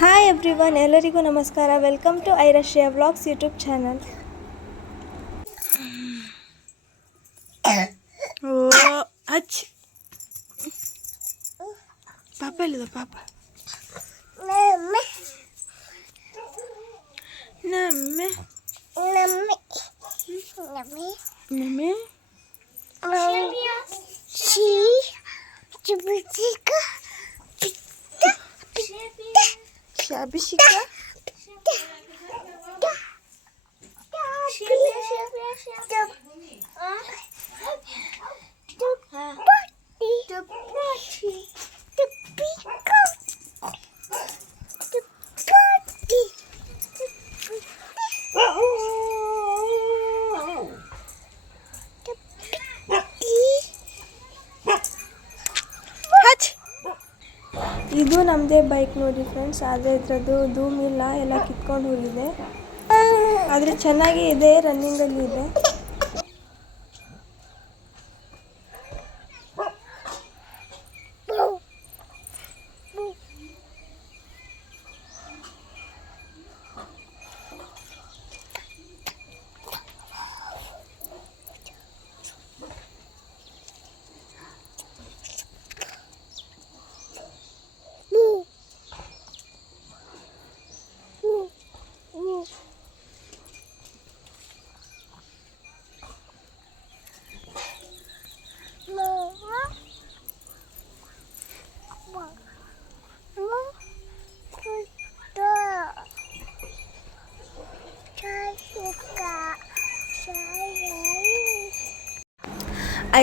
Hi everyone ಎಲ್ಲರಿಗೂ ನಮಸ್ಕಾರ welcome to Airashriya vlogs YouTube channel ಓ ಹಚ್ ಪಾಪ ಇಲ್ಲದ ಪಾಪ ನಮ್ಮೆ ನಮ್ಮೆ ya bir şey ya. Şimdi ಇದು ನಮ್ಮದೇ ಬೈಕ್ ನೋಡಿ ಫ್ರೆಂಡ್ಸ್ ಆದರೆ ಇದರದ್ದು ಇಲ್ಲ, ಎಲ್ಲ ಕಿತ್ಕೊಂಡು ಹೋಗಿದೆ. ಆದರೆ ಚೆನ್ನಾಗಿ ಇದೆ ರನ್ನಿಂಗಲ್ಲಿ ಇದೆ.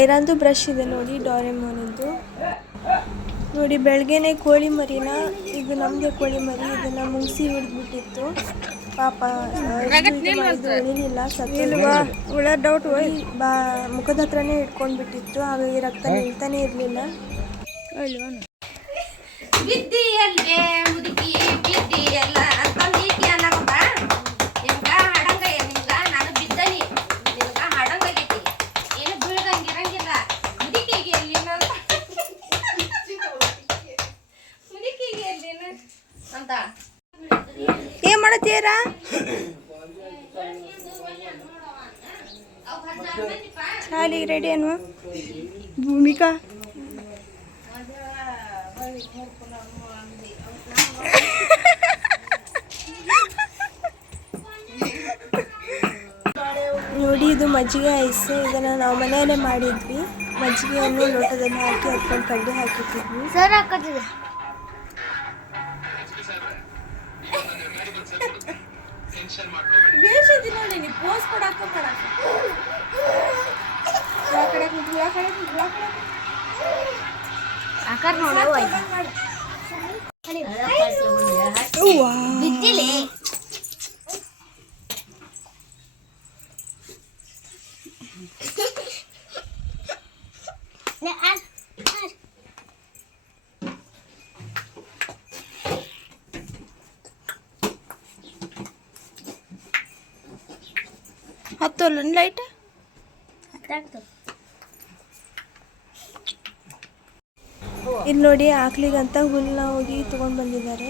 ಐರಾನ್ದು ಬ್ರಷ್ ಇದೆ ನೋಡಿ ಡಾರೆಮೋನಿದ್ದು ನೋಡಿ ಬೆಳಗ್ಗೆನೆ ಕೋಳಿ ಮರಿನ ಇದು ನಮಗೆ ಕೋಳಿ ಮರಿ ಇದನ್ನ ಮುಗಿಸಿ ಹಿಡಿದ್ಬಿಟ್ಟಿತ್ತು. ಪಾಪ ಉಳಿಲಿಲ್ಲ ಸತ್ತಿಲ್ವಾ ಉಳ ಡೌಟ್ ಬಾ ಮುಖದ ಹತ್ರನೇ ಹಿಡ್ಕೊಂಡ್ಬಿಟ್ಟಿತ್ತು ಹಾಗಾಗಿ ರಕ್ತ ನಿಲ್ತಾನೆ ಇರಲಿಲ್ಲ. ಅಂತ. ಏನ್ ಮಾಡತ್ತೀರ ಶಾಲಿಗೆ ರೆಡಿ ಅನ್ವಾ? ಭೂಮಿಕಾ? ನೋಡಿ ಇದು ಮಜ್ಜಿಗೆ ಐಸ್. ಇದನ್ನು ನಾವು ಮನೆಯಲ್ಲೇ ಮಾಡಿದ್ವಿ. ಮಜ್ಜಿಗೆಯನ್ನು ಲೋಟದಲ್ಲಿ ಹಾಕಿ ಅದಕ್ಕೊಂದು ಕಡ್ಡಿ ಹಾಕಿದ್ವಿ. ಸರ್ ಹಾಕೋತಿದೆ ನೋಡಿ ನೀವು ಪೋಸ್ ಕೊಡಾಕ ಆಕಾರ ನೋಡವ ಬಿದ್ದಿಲೆ ಹತ್ತೋಲ್ಲ ಲೈಟ್ ಇಲ್ಲಿ ನೋಡಿ ಆಕ್ಲಿಗಂತ ಹುಲ್ಲ ಹೋಗಿ ತಗೊಂಡ್ ಬಂದಿದ್ದಾರೆ.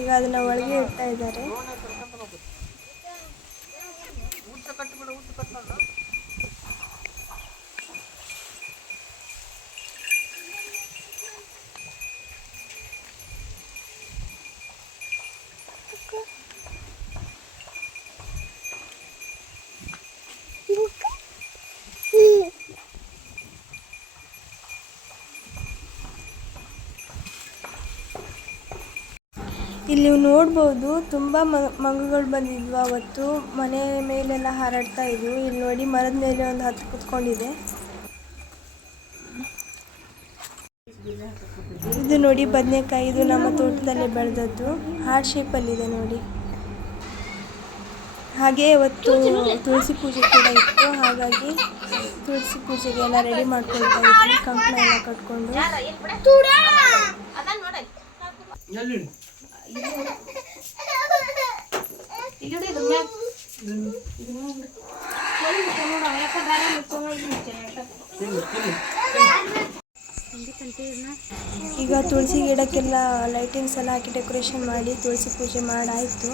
ಈಗ ಅದನ್ನ ಒಳಗೆ ಇಡ್ತಾ ಇದ್ದಾರೆ. ಇಲ್ಲಿ ನೋಡಬಹುದು ತುಂಬಾ ತುಂಬ ಮಂಗಗಳು ಬಂದಿದ್ವು ಅವತ್ತು. ಮನೆ ಮೇಲೆಲ್ಲ ಹಾರಾಡ್ತಾ ಇದ್ವು. ಇಲ್ಲಿ ನೋಡಿ ಮರದ ಮೇಲೆ ಒಂದು ಹತ್ತು ಕುತ್ಕೊಂಡಿದೆ. ಇದು ನೋಡಿ ಬದನೆಕಾಯಿ. ಇದು ನಮ್ಮ ತೋಟದಲ್ಲಿ ಬೆಳೆದದ್ದು. ಹಾರ್ಟ್ ಶೇಪಲ್ಲಿದೆ ನೋಡಿ. ಹಾಗೆ ಇವತ್ತು ತುಳಸಿ ಪೂಜೆ ಕೂಡ ಇತ್ತು. ಹಾಗಾಗಿ ತುಳಸಿ ಪೂಜೆಗೆ ಎಲ್ಲ ರೆಡಿ ಮಾಡ್ಕೊಳ್ತಾ ಇದ್ವಿ. ಕಂಕಣ ಎಲ್ಲ ಕಟ್ಕೊಂಡು. ಈಗ ತುಳಸಿ ಗಿಡಕ್ಕೆಲ್ಲ ಲೈಟಿಂಗ್ಸ್ ಎಲ್ಲ ಹಾಕಿ ಡೆಕೋರೇಷನ್ ಮಾಡಿ ತುಳಸಿ ಪೂಜೆ ಮಾಡಾಯಿತು.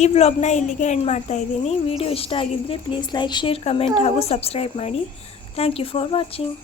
ಈ ವ್ಲಾಗ್ನ ಇಲ್ಲಿಗೆ ಎಂಡ್ ಮಾಡ್ತಾ ಇದ್ದೀನಿ. ವಿಡಿಯೋ ಇಷ್ಟ ಆಗಿದ್ರೆ ಪ್ಲೀಸ್ ಲೈಕ್ ಶೇರ್ ಕಮೆಂಟ್ ಹಾಗೂ ಸಬ್ಸ್ಕ್ರೈಬ್ ಮಾಡಿ. Thank you for watching